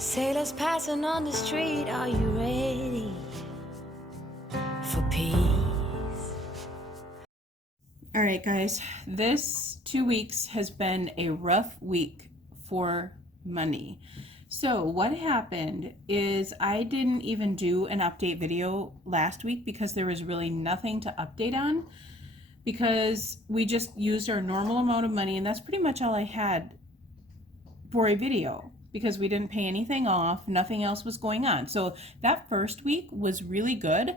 Sailors passing on the street, are you ready for peace? All right, guys, this 2 weeks has been a rough week for money. So what happened is I didn't even do an update video last week because there was really nothing to update on, because we just used our normal amount of money, and that's pretty much all I had for a video, because we didn't pay anything off, nothing else was going on. So that first week was really good,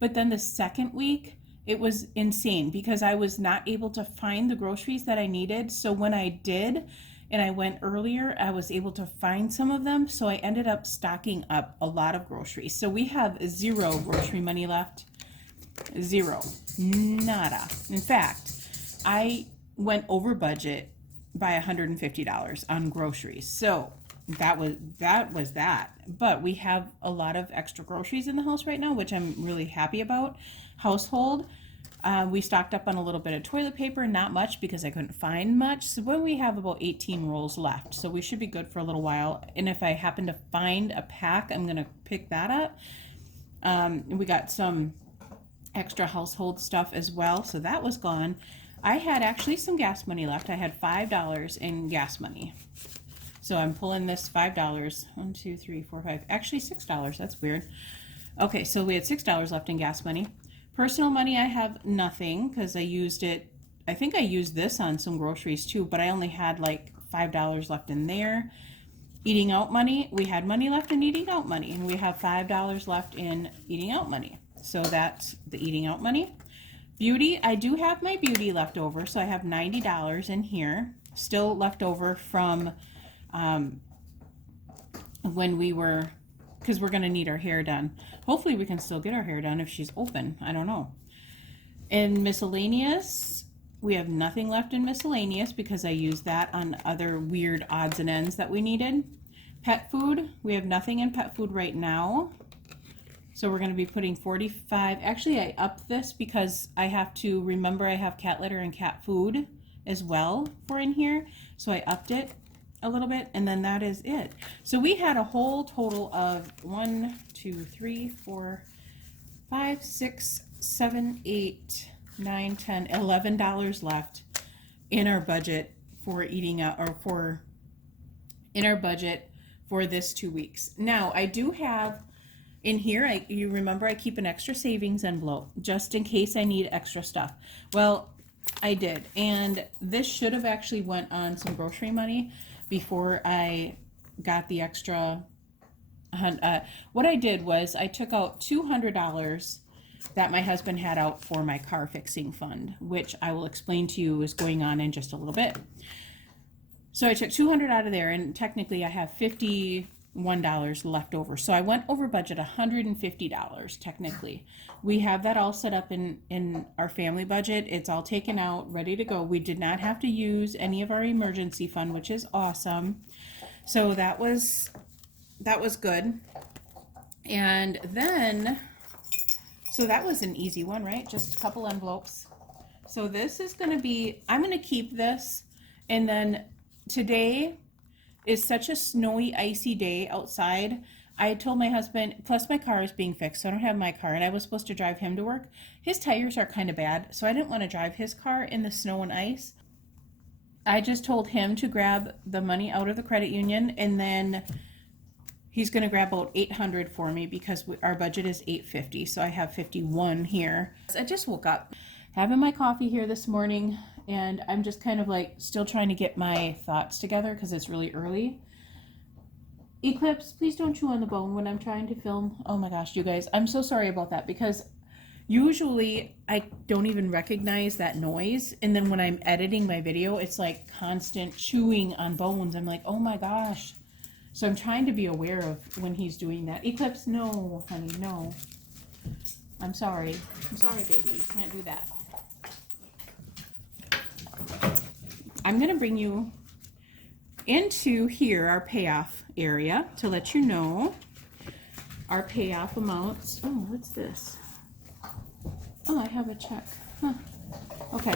but then the second week it was insane because I was not able to find the groceries that I needed. So when I did, and I went earlier, I was able to find some of them. So I ended up stocking up a lot of groceries. So we have zero grocery money left. Zero. Nada. In fact, I went over budget by $150 on groceries. So that was that. But we have a lot of extra groceries in the house right now, which I'm really happy about. Household, we stocked up on a little bit of toilet paper, not much because I couldn't find much. So we have about 18 rolls left. So we should be good for a little while. And if I happen to find a pack, I'm gonna pick that up. We got some extra household stuff as well. So that was gone. I had actually some gas money left. I had $5 in gas money. So I'm pulling this $5. 1, 2, 3, 4, 5. Actually $6. That's weird. Okay, so we had $6 left in gas money. Personal money, I have nothing because I used it. I think I used this on some groceries too, but I only had like $5 left in there. Eating out money, we had money left in eating out money, and we have $5 left in eating out money. So that's the eating out money. Beauty, I do have my beauty left over, so I have $90 in here, still left over from when we were, because we're going to need our hair done. Hopefully we can still get our hair done if she's open. I don't know. In miscellaneous, we have nothing left in miscellaneous because I used that on other weird odds and ends that we needed. Pet food, we have nothing in pet food right now. So we're going to be putting 45. Actually, I upped this because I have to remember I have cat litter and cat food as well for in here. So I upped it a little bit, and then that is it. So we had a whole total of 1, 2, 3, 4, 5, 6, 7, 8, 9, 10, $11 left in our budget for eating out, or in our budget for this 2 weeks. Now I do have in here, you remember I keep an extra savings envelope just in case I need extra stuff. Well, I did, and this should have actually went on some grocery money before I got the extra. What I did was I took out $200 that my husband had out for my car fixing fund, which I will explain to you is going on in just a little bit. So I took $200 out of there, and technically I have $51 left over. So I went over budget $150 technically. We have that all set up in our family budget. It's all taken out, ready to go. We did not have to use any of our emergency fund, which is awesome. So that was good. And then, so that was an easy one, right? Just a couple envelopes. So this is going to be, I'm going to keep this, and then today is such a snowy, icy day outside. I told my husband, plus my car is being fixed, so I don't have my car, and I was supposed to drive him to work. His tires are kind of bad, so I didn't want to drive his car in the snow and ice. I just told him to grab the money out of the credit union, and then he's going to grab about $800 for me because our budget is $850, so I have 51 here. I just woke up having my coffee here this morning, and I'm just kind of like still trying to get my thoughts together because it's really early. Eclipse, please don't chew on the bone when I'm trying to film. Oh my gosh, you guys, I'm so sorry about that because usually I don't even recognize that noise, and then when I'm editing my video, it's like constant chewing on bones. I'm like, oh my gosh. So I'm trying to be aware of when he's doing that. Eclipse, no, honey, no. I'm sorry, baby, you can't do that. I'm gonna bring you into here, our payoff area, to let you know our payoff amounts. Oh, what's this? Oh, I have a check. Huh. Okay.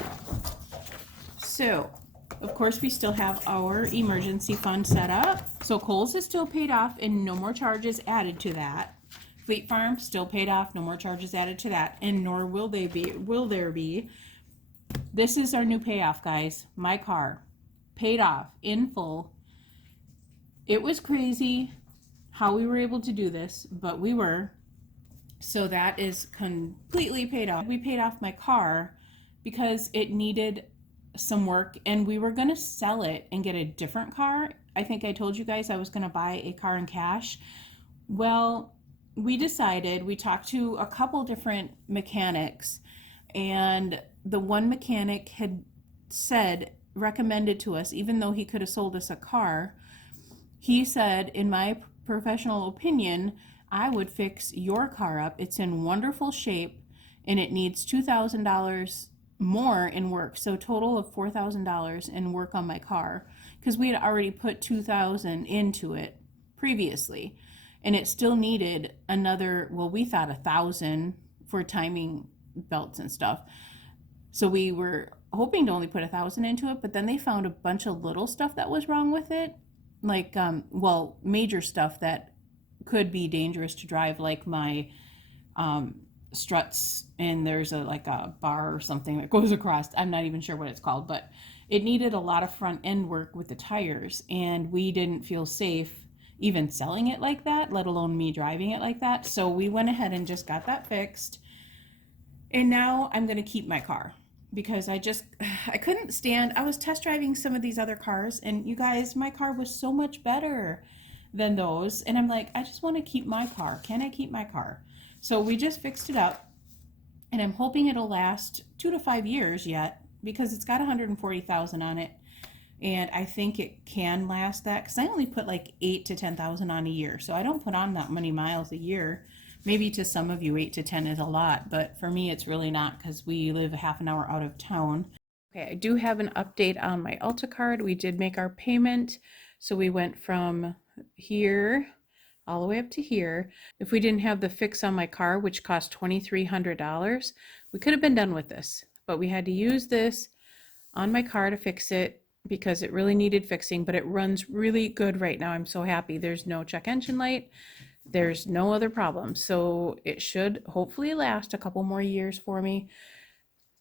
So Of course, we still have our emergency fund set up. So Kohl's is still paid off and no more charges added to that. Fleet Farm still paid off, no more charges added to that, and nor will there be. This is our new payoff, guys. My car paid off in full. It was crazy how we were able to do this, but we were. So that is completely paid off. We paid off my car because it needed some work and we were going to sell it and get a different car. I think I told you guys I was going to buy a car in cash. Well, we talked to a couple different mechanics, and the one mechanic had recommended to us, even though he could have sold us a car, he said, in my professional opinion, I would fix your car up. It's in wonderful shape and it needs $2,000 more in work. So total of $4,000 in work on my car, because we had already put $2,000 into it previously. And it still needed another, well, we thought $1,000 for timing belts and stuff. So we were hoping to only put $1,000 into it, but then they found a bunch of little stuff that was wrong with it. Like, major stuff that could be dangerous to drive, like my struts, and there's a bar or something that goes across. I'm not even sure what it's called, but it needed a lot of front end work with the tires, and we didn't feel safe even selling it like that, let alone me driving it like that. So we went ahead and just got that fixed. And now I'm going to keep my car because I couldn't stand, I was test driving some of these other cars, and you guys, my car was so much better than those. And I'm like, I just want to keep my car. Can I keep my car? So we just fixed it up, and I'm hoping it'll last 2 to 5 years yet, because it's got 140,000 on it. And I think it can last that, because I only put like 8 to 10,000 on a year. So I don't put on that many miles a year. Maybe to some of you 8 to 10 is a lot, but for me it's really not, because we live a half an hour out of town. Okay, I do have an update on my Ulta card. We did make our payment. So we went from here all the way up to here. If we didn't have the fix on my car, which cost $2,300, we could have been done with this. But we had to use this on my car to fix it because it really needed fixing, but it runs really good right now. I'm so happy. There's no check engine light. There's no other problems. So it should hopefully last a couple more years for me.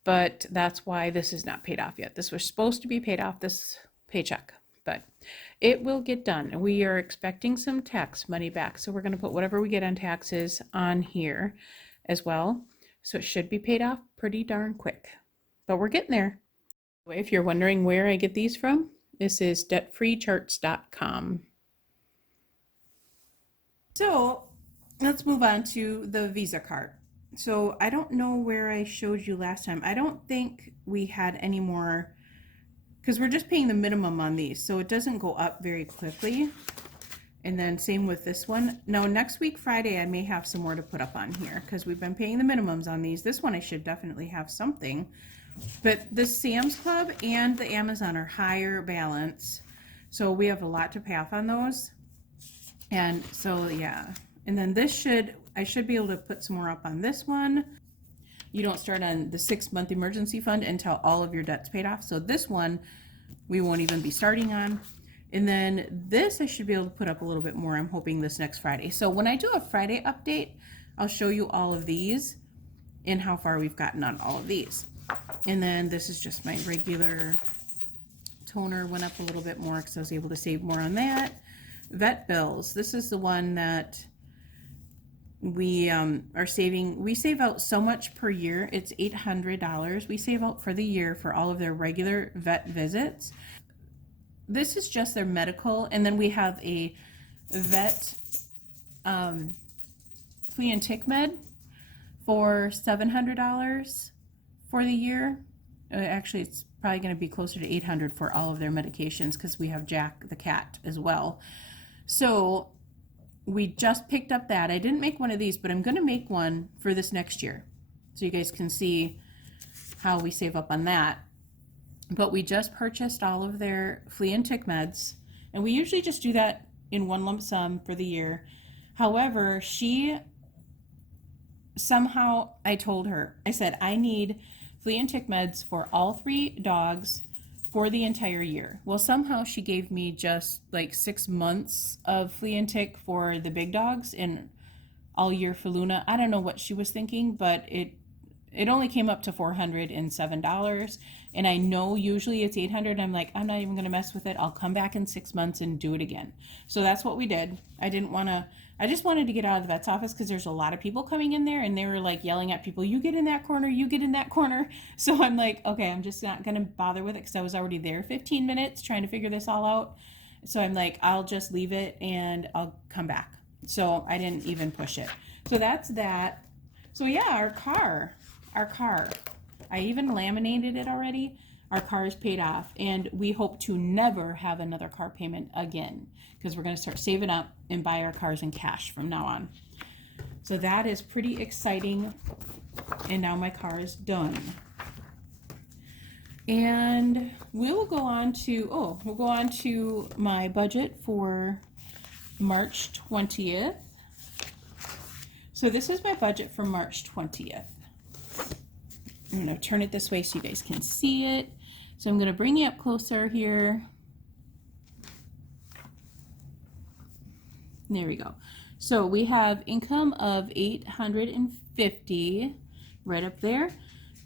But that's why this is not paid off yet. This was supposed to be paid off this paycheck, but it will get done. We are expecting some tax money back. So we're going to put whatever we get on taxes on here as well. So it should be paid off pretty darn quick, but we're getting there. If you're wondering where I get these from, this is debtfreecharts.com. So let's move on to the Visa card. So I don't know where I showed you last time. I don't think we had any more, because we're just paying the minimum on these, so it doesn't go up very quickly. And then same with this one. Now next week, Friday, I may have some more to put up on here, because we've been paying the minimums on these. This one I should definitely have something. But the Sam's Club and the Amazon are higher balance, so we have a lot to pay off on those. And so yeah, and then I should be able to put some more up on this one. You don't start on the 6-month emergency fund until all of your debt's paid off. So this one we won't even be starting on. And then this I should be able to put up a little bit more, I'm hoping, this next Friday. So when I do a Friday update, I'll show you all of these and how far we've gotten on all of these. And then this is just my regular toner, went up a little bit more because I was able to save more on that. Vet bills, this is the one that we are saving. We save out so much per year. It's $800 we save out for the year for all of their regular vet visits. This is just their medical, and then we have a vet flea and tick med for $700 for the year. Actually, it's probably going to be closer to $800 for all of their medications, because we have Jack the cat as well. So we just picked up that. I didn't make one of these, but I'm going to make one for this next year, so you guys can see how we save up on that. But we just purchased all of their flea and tick meds, and we usually just do that in one lump sum for the year. However, I told her, I said, I need flea and tick meds for all 3 dogs for the entire year. Well, somehow she gave me just like 6 months of flea and tick for the big dogs and all year for Luna. I don't know what she was thinking, but it only came up to $407. And I know usually it's $800. I'm like, I'm not even going to mess with it. I'll come back in 6 months and do it again. So that's what we did. I just wanted to get out of the vet's office because there's a lot of people coming in there and they were like yelling at people, you get in that corner, you get in that corner. So I'm like, okay, I'm just not going to bother with it because I was already there 15 minutes trying to figure this all out. So I'm like, I'll just leave it and I'll come back. So I didn't even push it. So that's that. So yeah, our car, I even laminated it already. Our car is paid off and we hope to never have another car payment again because we're going to start saving up and buy our cars in cash from now on. So that is pretty exciting. And now my car is done. And we will go on to, my budget for March 20th. So this is my budget for March 20th. I'm going to turn it this way so you guys can see it. So I'm going to bring you up closer here. There we go. So we have income of $850 right up there.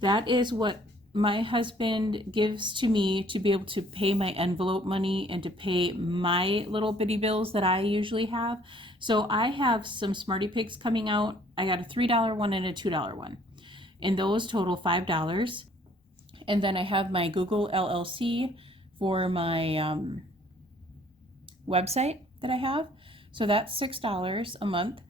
That is what my husband gives to me to be able to pay my envelope money and to pay my little bitty bills that I usually have. So I have some Smarty Pigs coming out. I got a $3 one and a $2 one. And those total $5. And then I have my Google LLC for my website that I have. So that's $6 a month.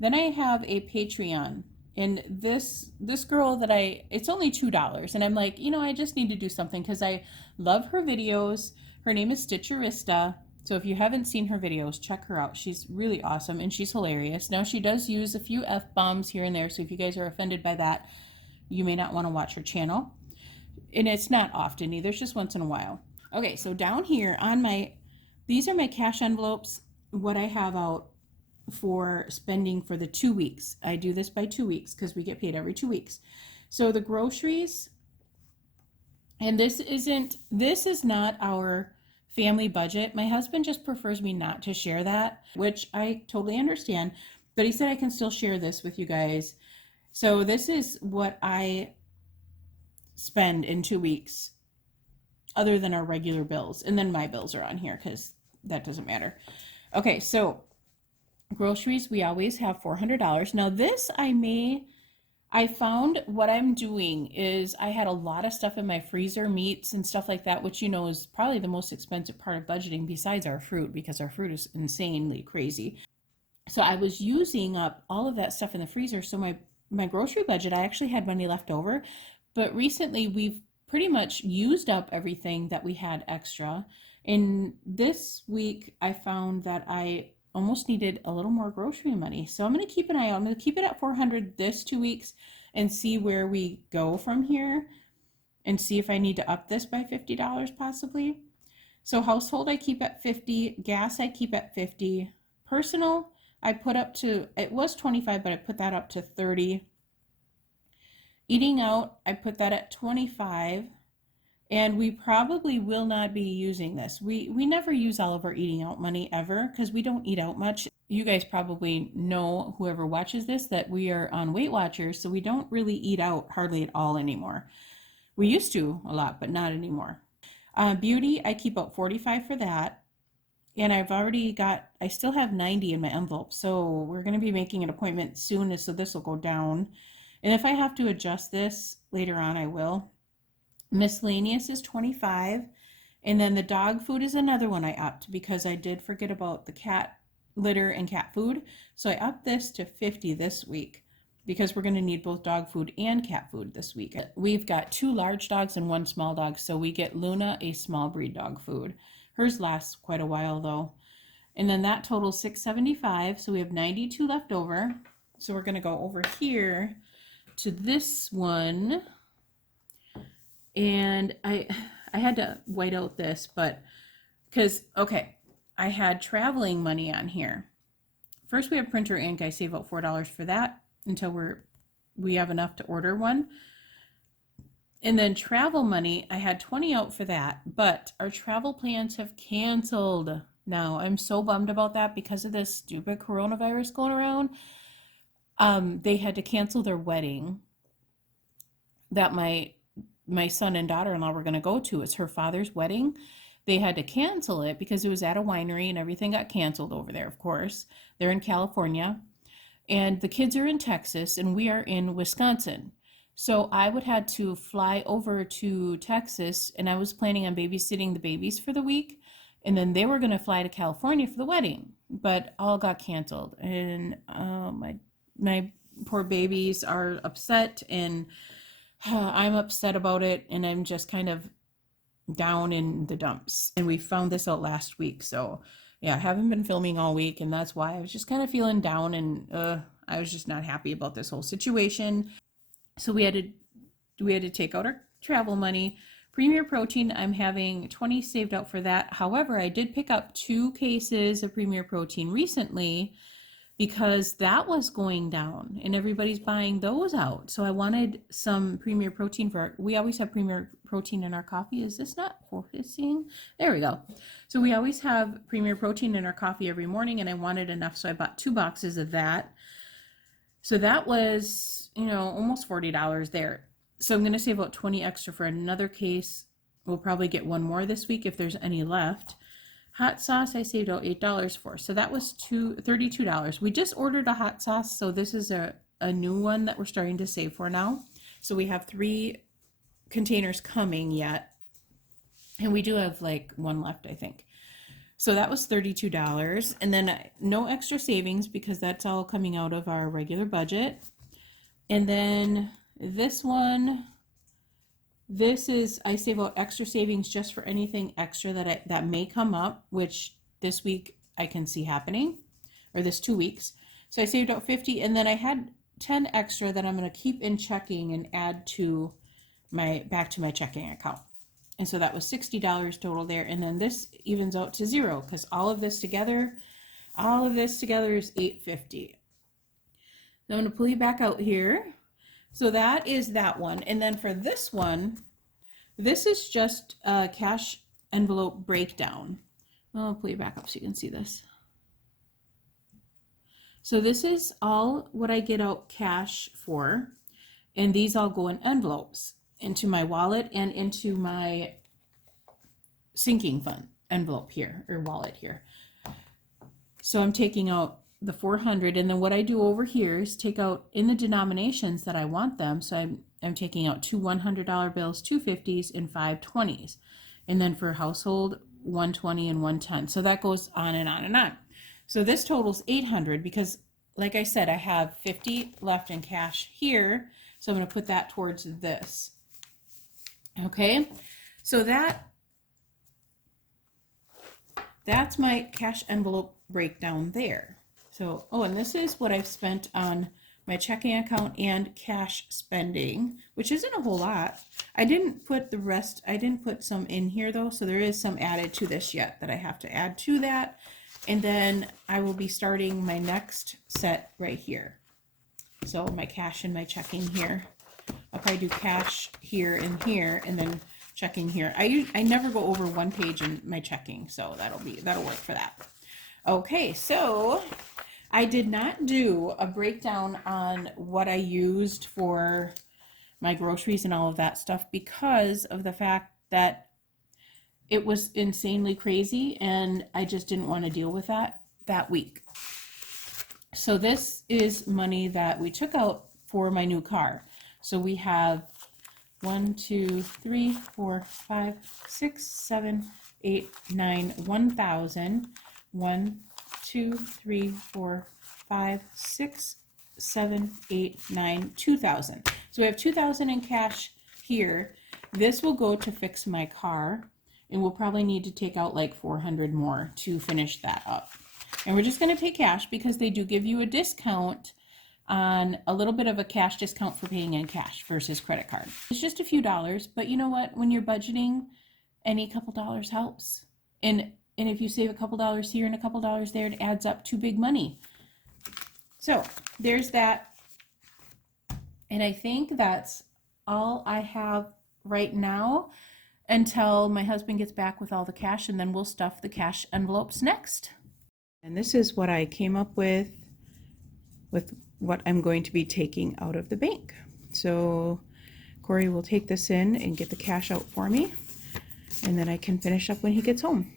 Then I have a Patreon. And this girl that it's only $2. And I'm like, I just need to do something because I love her videos. Her name is Stitcherista. So if you haven't seen her videos, check her out. She's really awesome and she's hilarious. Now she does use a few F-bombs here and there. So if you guys are offended by that, you may not want to watch her channel. And it's not often either, it's just once in a while. Okay, so down here on these are my cash envelopes, what I have out for spending for the 2 weeks. I do this by 2 weeks because we get paid every 2 weeks. So the groceries, and this is not our family budget. My husband just prefers me not to share that, which I totally understand, but he said I can still share this with you guys. So this is what I spend in 2 weeks other than our regular bills. And then my bills are on here because that doesn't matter. Okay, so groceries, we always have $400. Now this I found what I'm doing is I had a lot of stuff in my freezer, meats and stuff like that, which is probably the most expensive part of budgeting besides our fruit because our fruit is insanely crazy. So I was using up all of that stuff in the freezer. So my grocery budget, I actually had money left over, but recently we've pretty much used up everything that we had extra. And this week I found that I almost needed a little more grocery money. So I'm going to keep an eye out. I'm going to keep it at 400 this 2 weeks and see where we go from here and see if I need to up this by $50 possibly. So household I keep at 50, gas I keep at 50, personal I put up to, it was 25, but I put that up to 30. Eating out, I put that at 25. And we probably will not be using this. We never use all of our eating out money ever because we don't eat out much. You guys probably know, whoever watches this, that we are on Weight Watchers, so we don't really eat out hardly at all anymore. We used to a lot, but not anymore. Beauty, I keep out 45 for that. And I still have 90 in my envelope. So we're going to be making an appointment soon, so this will go down. And if I have to adjust this later on, I will. Miscellaneous is 25. And then the dog food is another one I upped because I did forget about the cat litter and cat food. So I upped this to 50 this week because we're going to need both dog food and cat food this week. We've got 2 large dogs and 1 small dog. So we get Luna a small breed dog food. Hers lasts quite a while though. And then that totals $675. So we have 92 left over. So we're going to go over here to this one. And I had to white out this, but because, okay, I had traveling money on here. First we have printer ink. I save out $4 for that until we have enough to order one. And then travel money, I had 20 out for that, but our travel plans have canceled now. I'm so bummed about that because of this stupid coronavirus going around. They had to cancel their wedding that my son and daughter-in-law were going to go to. It's her father's wedding. They had to cancel it because it was at a winery and everything got canceled over there, of course. They're in California. And the kids are in Texas and we are in Wisconsin. So I would have to fly over to Texas and I was planning on babysitting the babies for the week. And then they were going to fly to California for the wedding, but all got canceled. And my poor babies are upset and I'm upset about it. And I'm just kind of down in the dumps. And we found this out last week. So yeah, I haven't been filming all week, and that's why I was just kind of feeling down, and I was just not happy about this whole situation. So we had to take out our travel money. Premier Protein, I'm having 20 saved out for that. However, I did pick up 2 cases of Premier Protein recently because that was going down and everybody's buying those out. So I wanted some Premier Protein we always have Premier Protein in our coffee. Is this not focusing? There we go. So we always have Premier Protein in our coffee every morning, and I wanted enough, so I bought 2 boxes of that. So that was, almost $40 there. So I'm going to save about 20 extra for another case. We'll probably get one more this week if there's any left. Hot sauce I saved out $8 for. So that was $32. We just ordered a hot sauce, so this is a new one that we're starting to save for now. So we have 3 containers coming yet. And we do have like 1 left, I think. So that was $32. And then no extra savings because that's all coming out of our regular budget. And then this one, this is, I save out extra savings just for anything extra that may come up, which this week I can see happening, or this 2 weeks. So I saved out 50, and then I had 10 extra that I'm going to keep in checking and add to back to my checking account. And so that was $60 total there. And then this evens out to 0 because all of this together is $850. So I'm going to pull you back out here. So that is that one. And then for this one, this is just a cash envelope breakdown. I'll pull you back up so you can see this. So this is all what I get out cash for. And these all go in envelopes into my wallet and into my sinking fund envelope here, or wallet here. So I'm taking out the 400, and then what I do over here is take out in the denominations that I want them. So I'm taking out 2 $100 bills, 2 50s, and 5 20s, and then for household 120 and 110. So that goes on and on and on. So this totals 800 because, like I said, I have 50 left in cash here. So I'm going to put that towards this. Okay, so that's my cash envelope breakdown there. So, and this is what I've spent on my checking account and cash spending, which isn't a whole lot. I didn't put some in here though, so there is some added to this yet that I have to add to that. And then I will be starting my next set right here. So my cash and my checking here. I'll probably do cash here and here, and then checking here. I never go over 1 page in my checking, so that'll work for that. Okay, so I did not do a breakdown on what I used for my groceries and all of that stuff because of the fact that it was insanely crazy and I just didn't want to deal with that week. So this is money that we took out for my new car. So we have 1, 2, 3, 4, 5, 6, 7, 8, 9, 1,000. 1, 2, 3, 4, 5, 6, 7, 8, 9, 2,000. So we have 2,000 in cash here. This will go to fix my car, and we'll probably need to take out like 400 more to finish that up. And we're just going to pay cash because they do give you a discount on a little bit of a cash discount for paying in cash versus credit card. It's just a few dollars, but you know what? When you're budgeting, any couple dollars helps. And if you save a couple dollars here and a couple dollars there, it adds up to big money. So there's that. And I think that's all I have right now until my husband gets back with all the cash, and then we'll stuff the cash envelopes next. And this is what I came up with what I'm going to be taking out of the bank. So Corey will take this in and get the cash out for me, and then I can finish up when he gets home.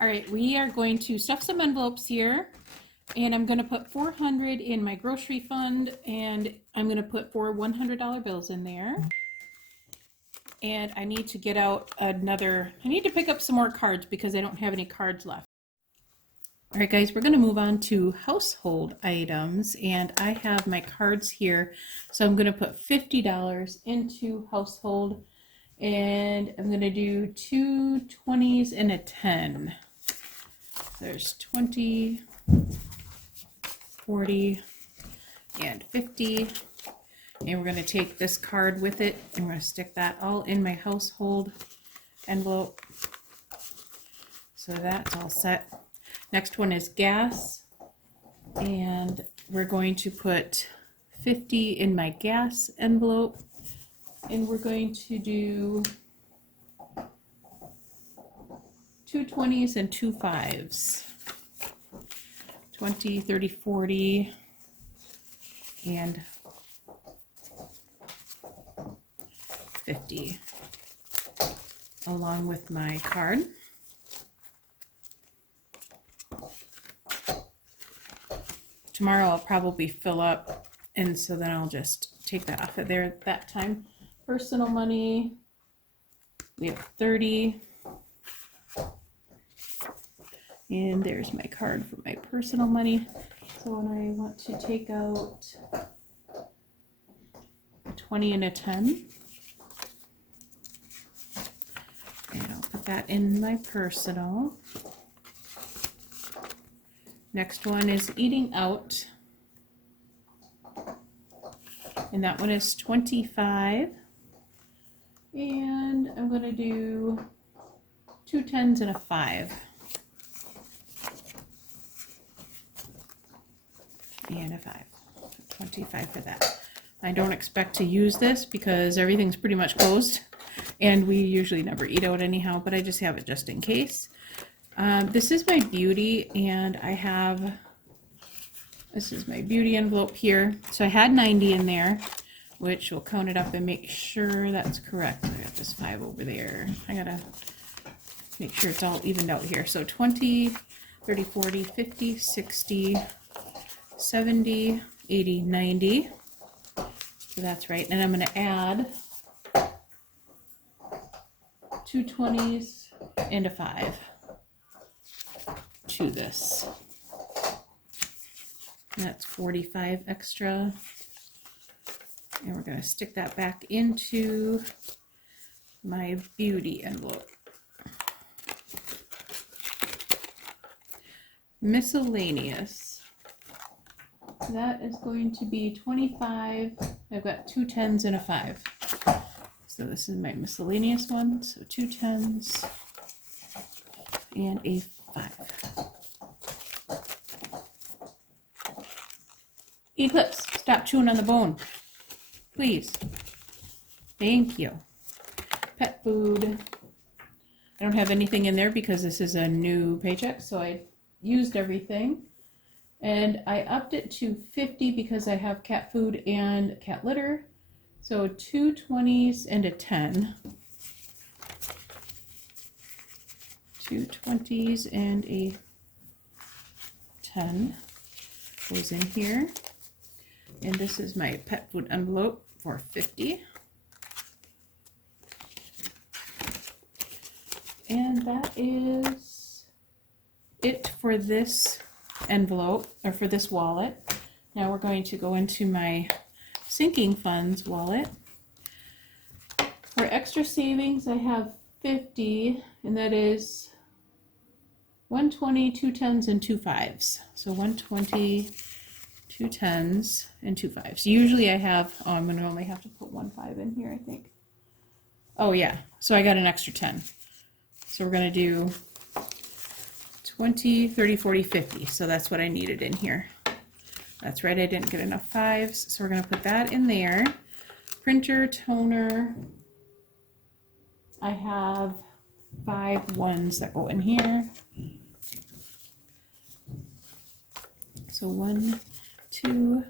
All right, we are going to stuff some envelopes here, and I'm going to put $400 in my grocery fund, and I'm going to put 4 $100 bills in there. And I need to get out I need to pick up some more cards because I don't have any cards left. All right, guys, we're going to move on to household items, and I have my cards here. So I'm going to put $50 into household, and I'm going to do 2 20s and a 10. There's 20, 40, and 50. And we're going to take this card with it, and we're going to stick that all in my household envelope. So that's all set. Next one is gas, and we're going to put 50 in my gas envelope, and we're going to do 2 20s and 2 5s. 20, 30, 40, and 50 along with my card. Tomorrow I'll probably fill up, and so then I'll just take that off of there at that time. Personal money, we have 30. And there's my card for my personal money. So when I want to take out a 20 and a 10, and I'll put that in my personal. Next one is eating out, and that one is 25, and I'm going to do 2 10s and a 5. And a 5. 25 for that. I don't expect to use this because everything's pretty much closed, and we usually never eat out anyhow, but I just have it just in case. This is my beauty, and this is my beauty envelope here. So I had 90 in there, which will count it up and make sure that's correct. I got this 5 over there. I gotta make sure it's all evened out here. So 20, 30, 40, 50, 60, 70, 80, 90. So that's right. And I'm going to add 2 20s and a 5 to this. And that's 45 extra. And we're going to stick that back into my beauty envelope. Miscellaneous. That is going to be 25. I've got 2 10s and a 5. So this is my miscellaneous one. So 2 10s and a 5. Eclipse, stop chewing on the bone. Please. Thank you. Pet food. I don't have anything in there because this is a new paycheck, so I used everything. And I upped it to 50 because I have cat food and cat litter. So 2 20s and a 10. 2 20s and a 10 goes in here. And this is my pet food envelope for 50. And that is it for this envelope, or for this wallet. Now we're going to go into my sinking funds wallet. For extra savings, I have 50, and that is 120, 2 10s, and 2 5s. So 120, 2 10s, and 2 5s. Usually I have, I'm going to only have to put 1 5 in here, I think. Oh yeah, so I got an extra 10. So we're going to do 20, 30, 40, 50. So that's what I needed in here. That's right, I didn't get enough 5s, so we're going to put that in there. printer, toner. I have 5 ones that go in here. So 1, 2,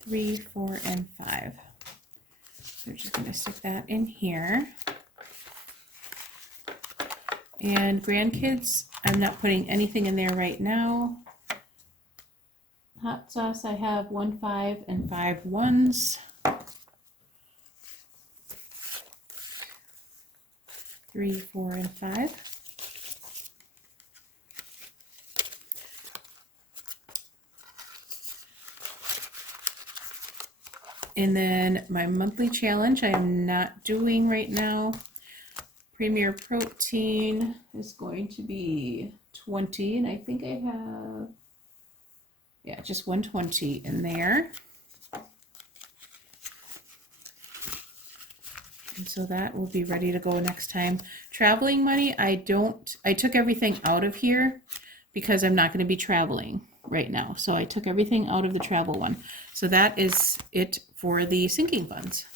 3, 4, and 5. So we're just going to stick that in here. And grandkids, I'm not putting anything in there right now. Hot sauce, I have 1, 5, and 5 ones. 3, 4, and 5. And then my monthly challenge I am not doing right now. Premier protein is going to be 20, and I think I have, yeah, just 120 in there. And so that will be ready to go next time. Traveling money, I took everything out of here because I'm not going to be traveling right now. So I took everything out of the travel one. So that is it for the sinking funds.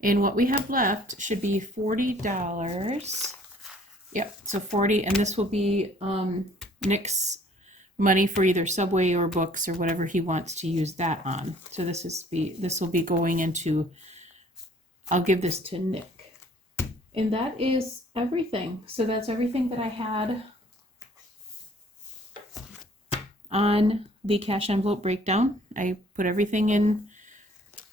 And what we have left should be $40. Yep, so 40, and this will be Nick's money for either Subway or books or whatever he wants to use that on. So this will be going into, I'll give this to Nick. And that is everything. So that's everything that I had on the cash envelope breakdown. I put everything in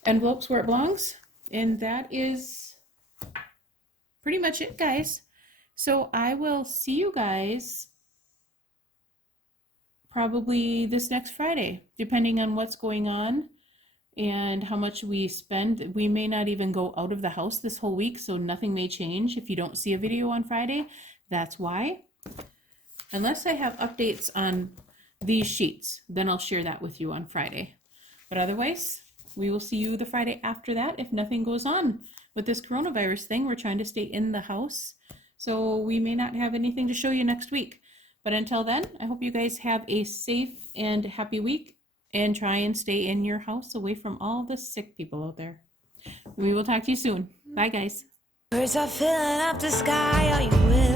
envelopes where it belongs. And that is pretty much it, guys. So I will see you guys probably this next Friday, depending on what's going on and how much we spend. We may not even go out of the house this whole week, so nothing may change. If you don't see a video on Friday, that's why. Unless I have updates on these sheets, then I'll share that with you on Friday. But otherwise, we will see you the Friday after that if nothing goes on with this coronavirus thing. We're trying to stay in the house, so we may not have anything to show you next week. But until then, I hope you guys have a safe and happy week and try and stay in your house away from all the sick people out there. We will talk to you soon. Bye, guys. Birds are filling up the sky. Are you with